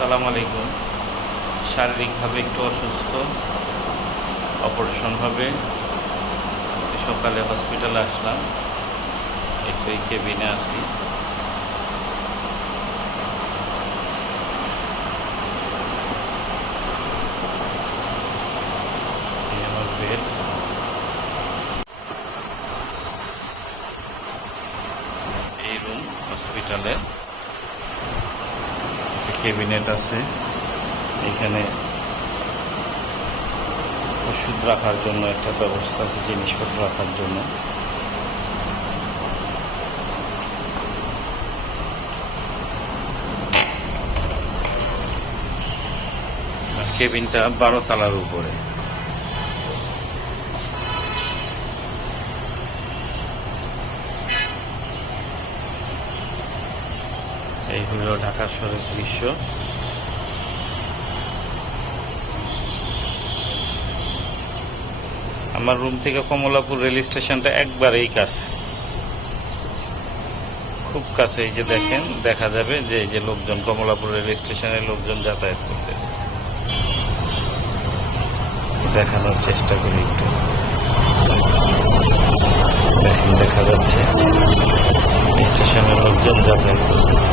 আসসালামু আলাইকুম। শারীরিকভাবে একটু অসুস্থ অপারেশন হবে আজকে সকালে হসপিটালে আসলাম। একটু এই কেবিনে আসি এই আমার বেড এই রুম হসপিটালে কেবিনেট আছে। এখানে ওষুধ রাখার জন্য একটা ব্যবস্থা আছে, জিনিসপত্র রাখার জন্য। কেবিনটা বারো তালার উপরে। এই হলো ঢাকা শহরের দৃশ্য। আমার রুম থেকে কমলাপুর রেল স্টেশনটা একবারেই কাছে। খুব কাছে এই যে দেখেন, দেখা যাবে যে এই যে লোকজন কমলাপুর রেল স্টেশনে লোকজন যাতায়াত করতেছে। দেখানোর চেষ্টা করি একটু। দেখা যাচ্ছে স্টেশনের লোকজন যাতায়াত করতেছে।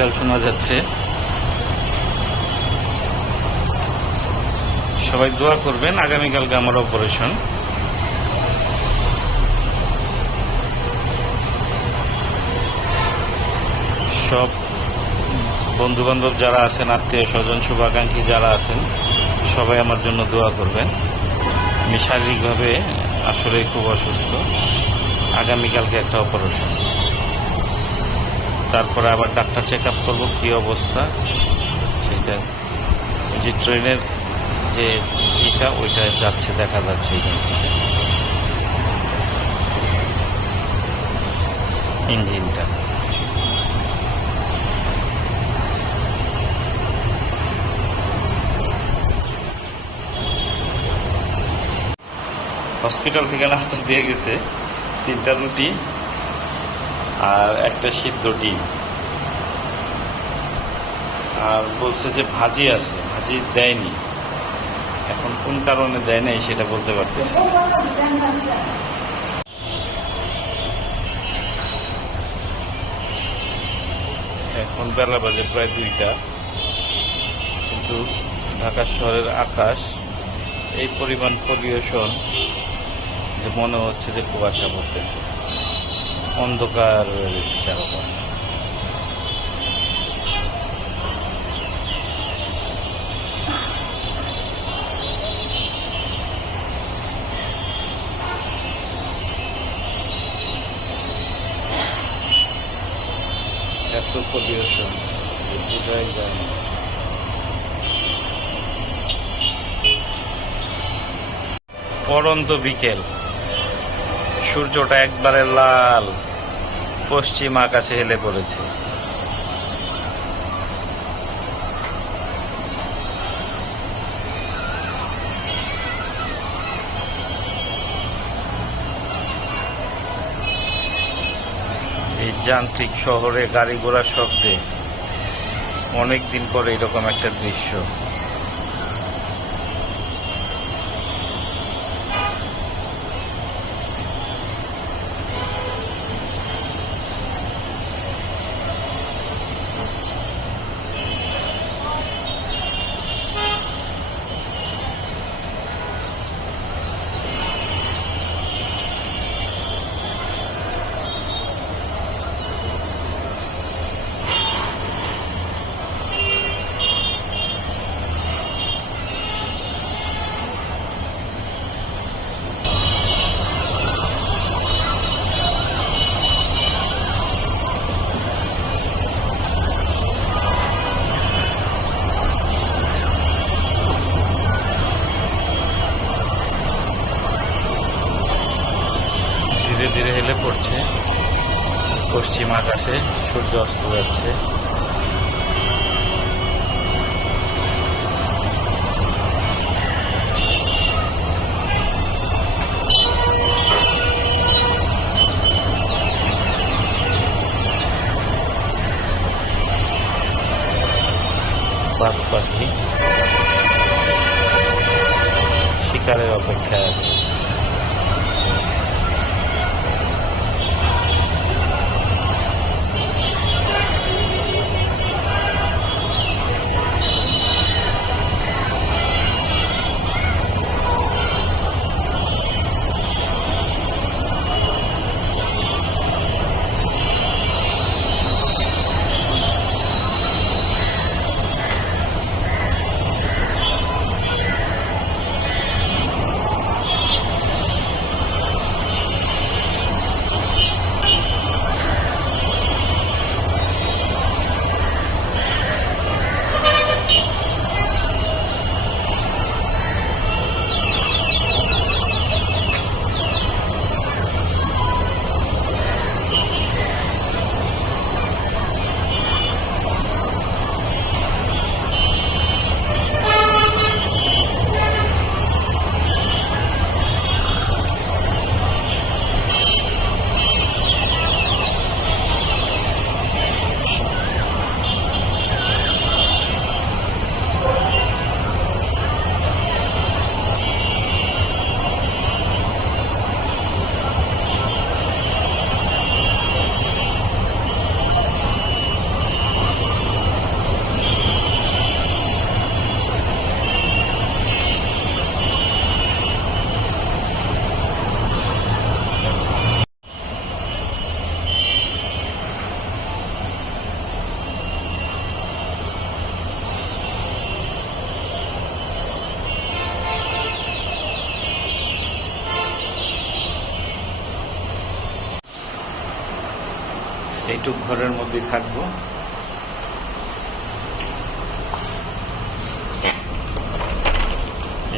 হুইসাল শোনা যাচ্ছে। সবাই দোয়া করবেন, আগামীকালকে আমার অপারেশন সব বন্ধু বান্ধব যারা আছেন, আত্মীয় স্বজন, শুভাকাঙ্ক্ষী যারা আছেন, সবাই আমার জন্য দোয়া করবেন। আমি শারীরিকভাবে আসলে খুব অসুস্থ। আগামীকালকে একটা অপারেশন তারপরে আবার ডাক্তার চেক আপ করব, কী অবস্থা? সেটা যে ট্রেনের যে এটা, ওইটা যাচ্ছে, দেখা যাচ্ছে এখান থেকে। ইঞ্জিনটা। হসপিটাল থেকে নাস্তা দিয়ে গেছে। তিনটা রুটি। আর একটা সিদ্ধ ডিম। আর বলছে যে ভাজি আছে, ভাজি দেয়নি। এখন কোন কারণে দেয় নাই সেটা বলতে পারতেছি। এখন বেলা বাজে প্রায় দুইটা। কিন্তু ঢাকা শহরের আকাশ, এই পরিমাণ পলিউশন যে মনে হচ্ছে যে কুয়াশা পড়তেছে। অন্ধকার চারপাশ। এত পলিউশন যায় পরন্ত বিকেল। সূর্যটা একবারে লাল। পশ্চিম আকাশে হেলে পড়েছে। এই যান্ত্রিক শহরে গাড়ি ঘোড়ার শব্দে অনেক দিন পরে এরকম একটা দৃশ্য। সূর্য অস্ত যাচ্ছে। বাদ পাখি শিকারের অপেক্ষায় আছে। এইটুক ঘরের মধ্যে থাকব।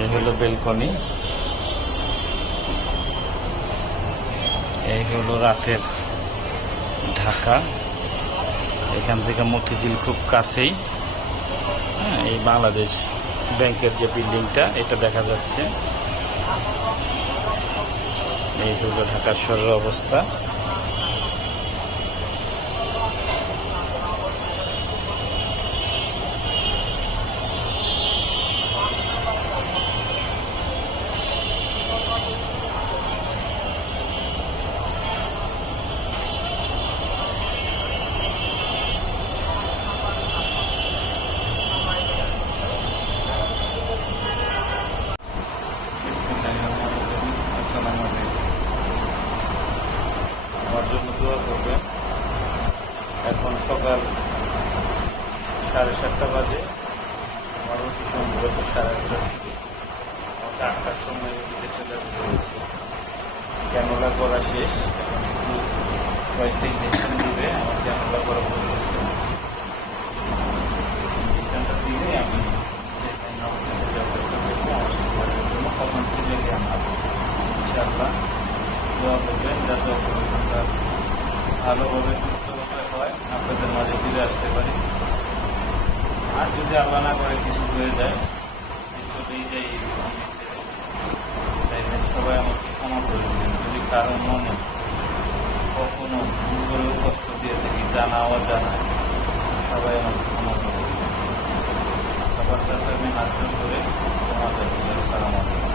এই হলো বেলকনি। এই হলো রাতের ঢাকা। এখান থেকে মতিঝিল খুব কাছেই। হ্যাঁ এই বাংলাদেশ ব্যাংকের যে বিল্ডিংটা, এটা দেখা যাচ্ছে। এই হলো ঢাকার শহরের অবস্থা। সকাল সাড়ে সাতটা বাজে। আমার সম্ভবত সাড়ে আটটার দিকে। আমাকে আটটার সময় বিদেশে যেতে হয়েছে। ক্যানোলা করা শেষ। এখন শুধু কয়েকটা ইঞ্জেকশন দিবে। আমার ক্যানোলা করা হয়ে গেছে ইঞ্জেকশনটা দিলে আমি ভালোভাবে হয়, আপনাদের মাঝে ফিরে আসতে পারি। আর যদি আল্লাহ না করে কিছু হয়ে যায় সবাই আমাকে ক্ষমা করে দেবেন। যদি কারও মনে কখনো ভুল করেও কষ্ট দিয়ে থাকি জানা, অজানা, সবাই আমাকে ক্ষমা করে দেবেন। সবার কাছে আমি হাত করে ক্ষমা চাচ্ছি। আসসালামু আলাইকুম।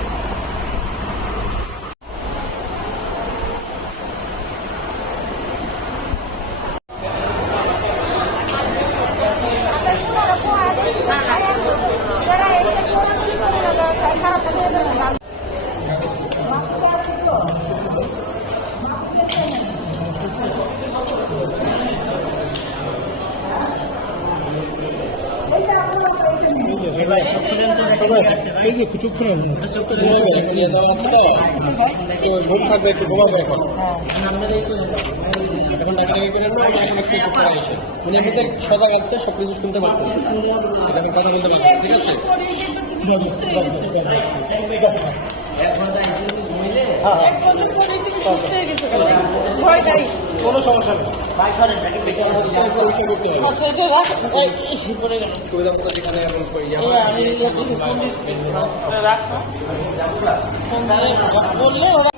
কিছুক্ষণ ঘুম থাকবে একটু ঘুমাবো এখন এখন ডাকাডাকি করে আমরা একটু একটু পরে এমনিতে সজাগ আছে সব কিছু শুনতে পারতেছে এখন কথা বলতে পারছি ঠিক আছে হয়ে গেছো কেন? নাই। সমস্যা নেই এখানে হচ্ছে পরীক্ষা করতে হবে। আচ্ছা এটা রাখ এই, এই, পড়ে গেল সুবিধা মতো যেখানে এখন এই, আমি দেখি, পণ্ডিত পেয়েছি। এটা ওরা।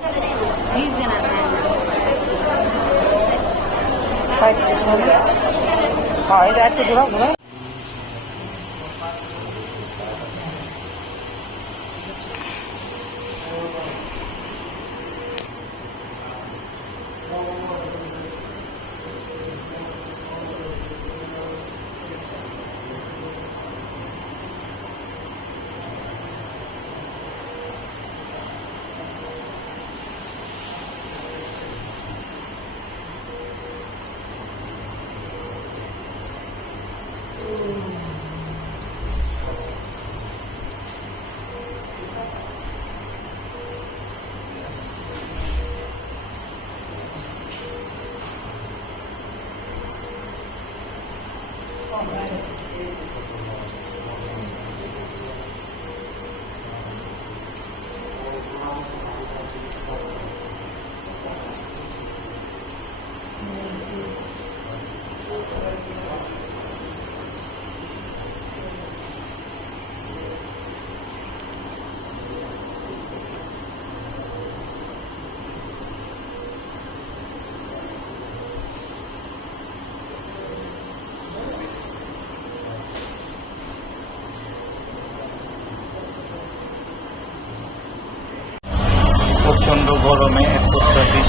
হ্যাঁ একটু ঘোরা ঘোরাও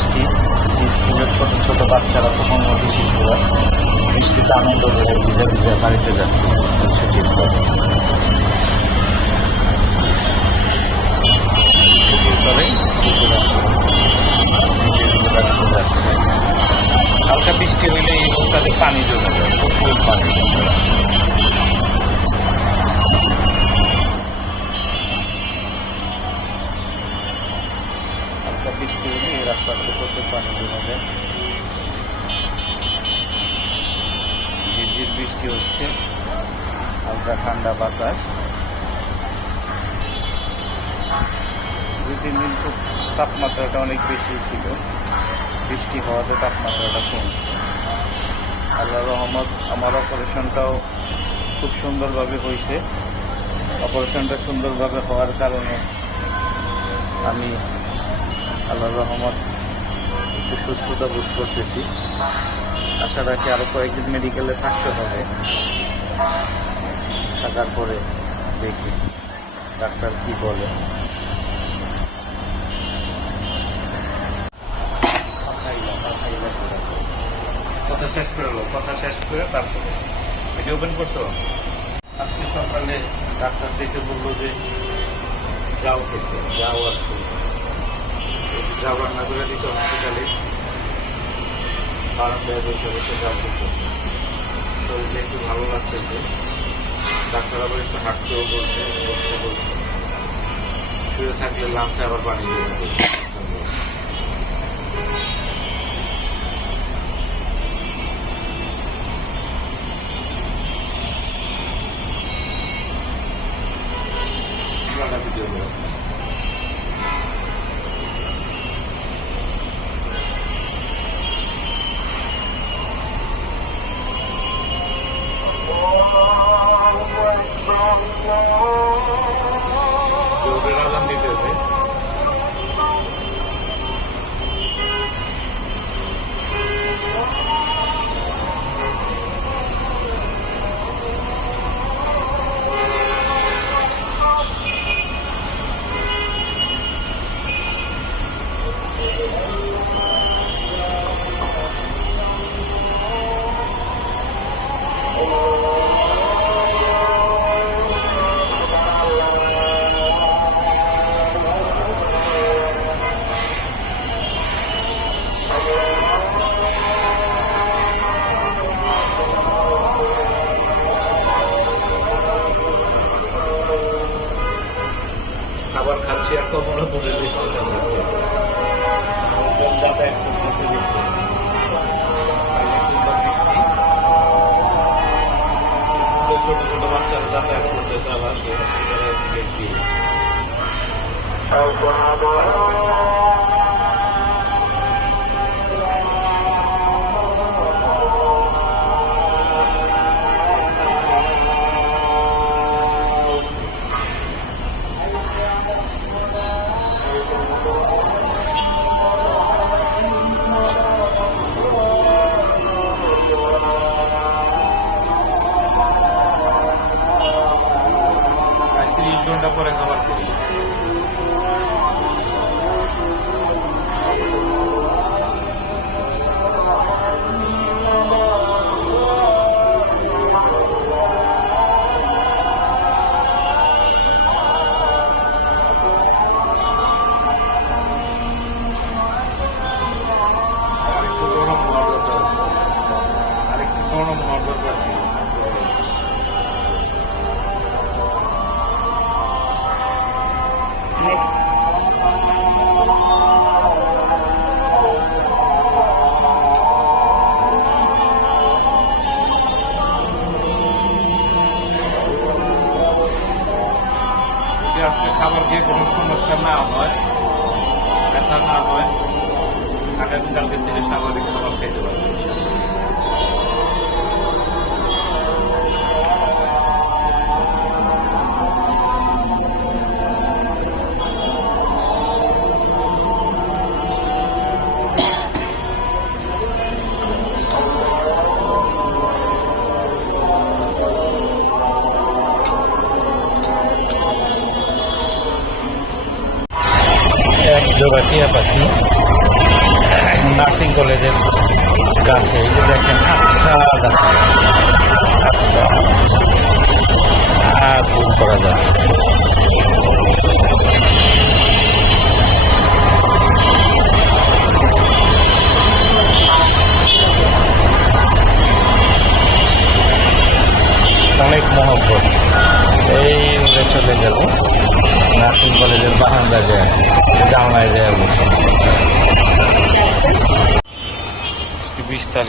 বৃষ্টি স্কুলের ছোট ছোট বাচ্চারা কোমলমতি শিশুরা বৃষ্টিতে আনন্দ করে ভিজে ভিজে বাড়িতে যাচ্ছে, স্কুল ছুটির পর। হালকা বৃষ্টি হইলে এই রোগটাতে পানি জমে যায়, প্রচুর পানি জমে বৃষ্টি হলে এই রাস্তাতে প্রচুর পানি জমে যায়। ঝিরঝির বৃষ্টি হচ্ছে, হালকা ঠান্ডা বাতাস। দুই, তিন দিন খুব তাপমাত্রাটা অনেক বেশি ছিল। বৃষ্টি হওয়াতে তাপমাত্রাটা কমছে। আল্লাহ রহমত, আমার অপারেশনটাও খুব সুন্দরভাবে হয়েছে। অপারেশনটা সুন্দরভাবে হওয়ার কারণে আমি আল্লাহর রহমত একটু সুস্থতা বোধ করতেছি। আশা রাখি আরও কয়েকদিন মেডিকেলে থাকতে হবে। থাকার পরে দেখি ডাক্তার কি বলে। কথা শেষ করে কথা শেষ করে তারপরে ভিডিও ওপেন করছ আজকে সকালে ডাক্তার দেখে বলল যে যাও খেতে, যাও যাও রান্না করে দিচ্ছে হসপিটালে বারান্দায় বসে বসে যাও খেতে শরীরটা একটু ভালো লাগতেছে। ডাক্তার আবার একটু হাঁটতেও বলছে বসতে বলছে। শুয়ে থাকলে লাঞ্চে আবার পানি দিয়ে খাচ্ছি আর কখনো দূরে স্টেশন লাগতেছে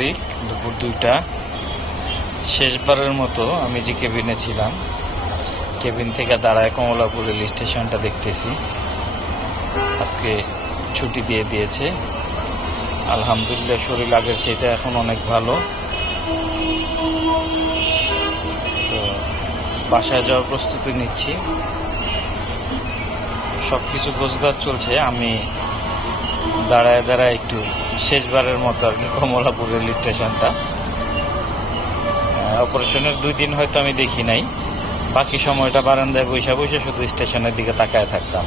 তারিখ দুপুর দুইটা। শেষবারের মতো আমি যে কেবিনে ছিলাম, কেবিন থেকে দাঁড়ায় কমলাপুর রেল স্টেশনটা দেখতেছি। আজকে ছুটি দিয়ে দিয়েছে। আলহামদুলিল্লাহ, শরীর আগের চাইতে এখন অনেক ভালো। তো বাসায় যাওয়ার প্রস্তুতি নিচ্ছি। সব কিছু গোছগাছ চলছে, আমি দাঁড়ায় দাঁড়ায় একটু শেষবারের মতো আর কি কমলাপুর রেল স্টেশনটা। অপারেশনের দুই দিন হয়তো আমি দেখি নাই। বাকি সময়টা বারান্দায় বৈশা বসে শুধু স্টেশনের দিকে তাকায় থাকতাম।